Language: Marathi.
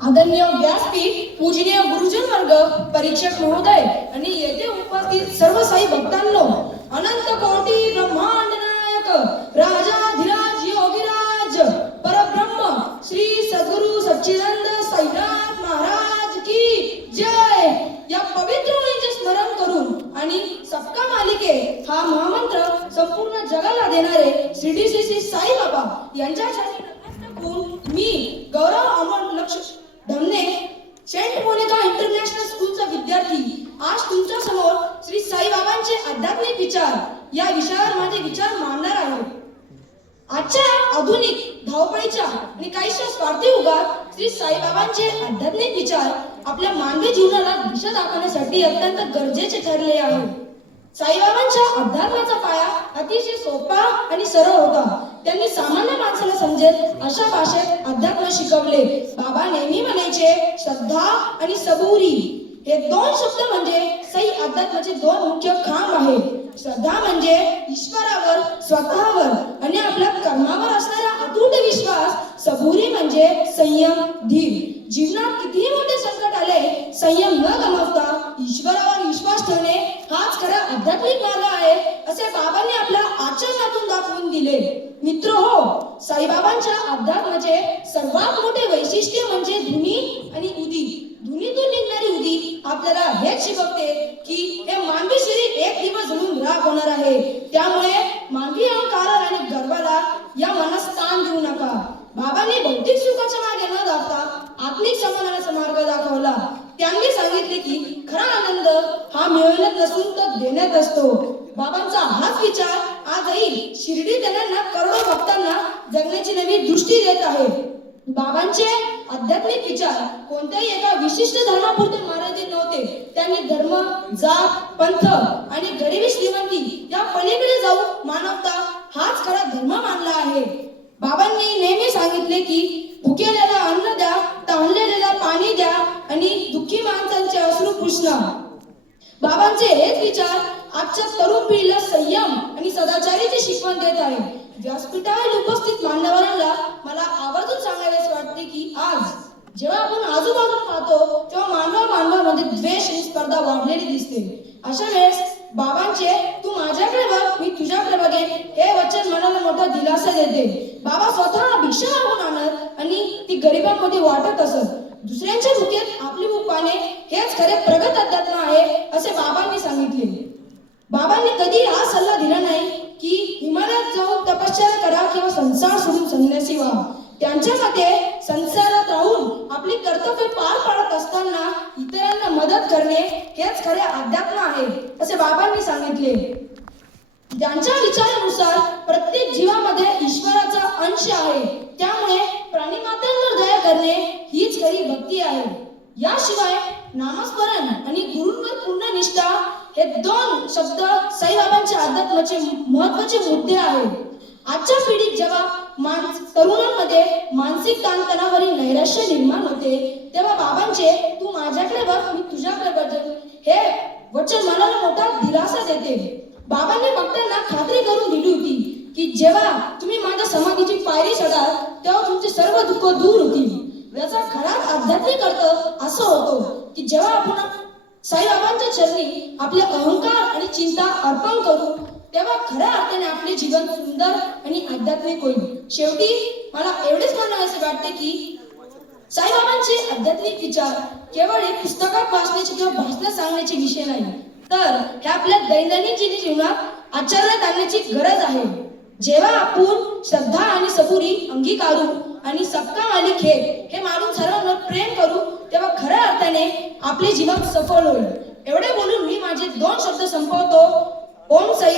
आदरणीय व्यासपीठ, पूजनीय गुरुजन वर्ग, परीक्षक महोदय आणि येथे उपस्थित सर्व साई भक्तांनो, अनंत कोटी ब्रह्मांड नायक राजाधिराज योगीराज परब्रह्म श्री सद्गुरु सच्चिदानंद साईनाथ महाराज की जय या पवित्र वेळेचे स्मरण करून आणि सबका मालिके हा महामंत्र संपूर्ण जगाला देणारे श्री साई बाबा यांच्या चरणी नतमस्तक होऊन मी गौरव अमर लक्ष धमने सेंट मोनिका इंटरनॅशनल स्कूलचा विद्यार्थी आज तुमच्या समोर श्री साई बाबांचे आध्यात्मिक विचार या विषयावर माझे विचार मांडणार आहे। आजच्या आधुनिक धावपळीच्या आणि काहीशा स्वार्थी युगात श्री साई बाबांचे आध्यात्मिक विचार आपल्या मानवी जीवनाला दिशा दाखवण्यासाठी अत्यंत गरजेचे ठरले आहे। साईबाबांच्या अध्यात्माचा पाया अतिशय सोपा आणि सरळ होता। त्यांनी सामान्य माणसाला समजेल अशा भाषेत अध्यात्म शिकवले। बाबा नेहमी म्हणायचे, श्रद्धा आणि सबुरी हे दोन शब्द म्हणजे साई अध्यात्माचे दोन मुख्य खांब आहेत। श्रद्धा म्हणजे ईश्वरावर, स्वतःवर आणि आपल्या कर्मावर असणारा अतूट विश्वास। सबुरी म्हणजे संयम, धीर। जीवनात कितीही मोठे संकट आले, संयम न गमावता ईश्वरावर विश्वास ठेवणे हाच खरा आध्यात्मिक मार्ग आहे, असे बाबांनी आपल्या आचरणातून दाखवून दिले। मित्र हो, साईबाबांच्या अध्यात्माचे सर्वात मोठे वैशिष्ट्य म्हणजे धुनी आणि उदी। धुनीतून निघणारी उदी आपल्याला हेच शिकवते की हे मानवी शरीर एक दिवस जळून राख होणार आहे। त्यामुळे मानवी अहंकाराला आणि गर्वाला या मनास स्थान देऊ नका। बाबांनी भौतिक सुखाच्या मागे न धावता आत्मिक समाधानाचा मार्ग दाखवला। त्यांनी सांगितले की खरा आनंद हा मिळवण्यात नसून तर देण्यात असतो। बाबांचा हाच विचार आजही शिर्डी त्यांना करोडो भक्तांना जगण्याची नवी दृष्टी देत आहे। बाबांचे आध्यात्मिक विचार कोणत्याही एका विशिष्ट धर्मापुरते मर्यादित नव्हते। त्यांनी धर्म, जात, पंथ आणि गरिबी श्रीमंती या पलीकडे जाऊन मानवता हाच खरा धर्म मानला आहे। बाबांनी नेहमी सांगितले की भुकेल्याला अन्न द्या, तहानलेल्याला पाणी द्या आणि दुःखी माणसांचे अश्रू पुसणा। बाबांचे हेच विचार आजच्या तरुण पिढीला संयम आणि सदाचाराची शिकवण देत आहे। व्यासपीठावर उपस्थित मान्यवरांना मला आवर्जून सांगावेसे वाटते की आज जेव्हा आपण आजूबाजूला पाहतो तेव्हा मानवामध्ये द्वेष आणि स्पर्धा वाढलेली दिसते। अशा वेळेस बाबांचे तू माझ्याकडे बघ, मी तुझ्याकडे बघेन हे वचन मनाला मोठा दिलासा देते। बाबा स्वतः भिक्षा मागून आणत आणि ती गरिबांमध्ये वाटत असत। दुसऱ्यांच्या भुकेत आपली भूक पाहणे हेच खरे प्रगत अध्यात्म आहे, असे बाबांनी सांगितले। बाबांनी कधी हा सल्ला दिला नाही की हिमालयात जाऊन तपश्चर्या करा किंवा संसार सोडून संन्यासी व्हा। त्यांच्या मते संसारात राहून आपली कर्तव्य पार पाडत असताना इतरांना मदत करणे हेच खरे अध्यात्म आहे, असे बाबांनी सांगितले। त्यांच्या विचारानुसार प्रत्येक जीवामध्ये ईश्वराचा अंश आहे, त्यामुळे प्राणीमात्रांवर दया करणे हीच खरी भक्ती आहे। याशिवाय नामस्मरण आणि गुरूंवर पूर्ण निष्ठा हे दोन शब्द साईबाबांच्या अध्यात्माचे महत्त्वाचे मुद्दे आहेत। आजच्या पिढीत जेव्हा तरुणांमध्ये मानसिक ताणतणावावरील नैराश्य निर्माण होते, तेव्हा बाबांचे तू माझ्याकडे बघ, मी तुझ्याकडे बघेन हे वचन मनाला मोठा दिलासा देते। बाबांनी भक्तांना खात्री करून दिली होती की जेव्हा तुम्ही माझ्या समाधीची पायरी चढाल तेव्हा तुमचे सर्व दुःख दूर होतील। याचा खरा आध्यात्मिक अर्थ असा होतो की जेव्हा आपण साईबाबांच्या चरणी आपले अहंकार आणि चिंता अर्पण करू तेव्हा खऱ्या अर्थाने आपले जीवन सुंदर आणि आध्यात्मिक होईल। शेवटी मला एवढेच म्हणावेसे वाटते की साईबाबांचे आध्यात्मिक विचार केवळ एक पुस्तकात वाचण्याचे किंवा भाषणात सांगण्याचे विषय नाही, तर हे आपल्या दैनंदिन जीवनात आचरणात आणण्याची गरज आहे। जेव्हा आपण श्रद्धा आणि सबुरी अंगीकारू आणि सबका मालिक हे मानून सर्वांवर प्रेम करू तेव्हा खऱ्या अर्थाने आपले जीवन सफल होईल। एवढे बोलून मी माझे दोन शब्द संपवतो। ओम साई।